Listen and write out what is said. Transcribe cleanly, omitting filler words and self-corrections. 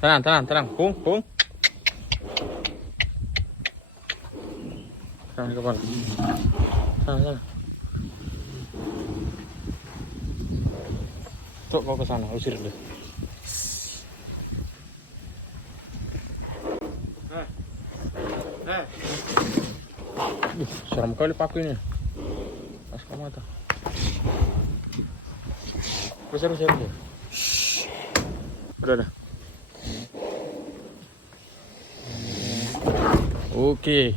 Tenang. Kung. Tenang kawan. Tenang. Tuh mau ke sana, usir dulu. Seram kali paku ini. Pas kamu mata. Besar. Udah. Oke.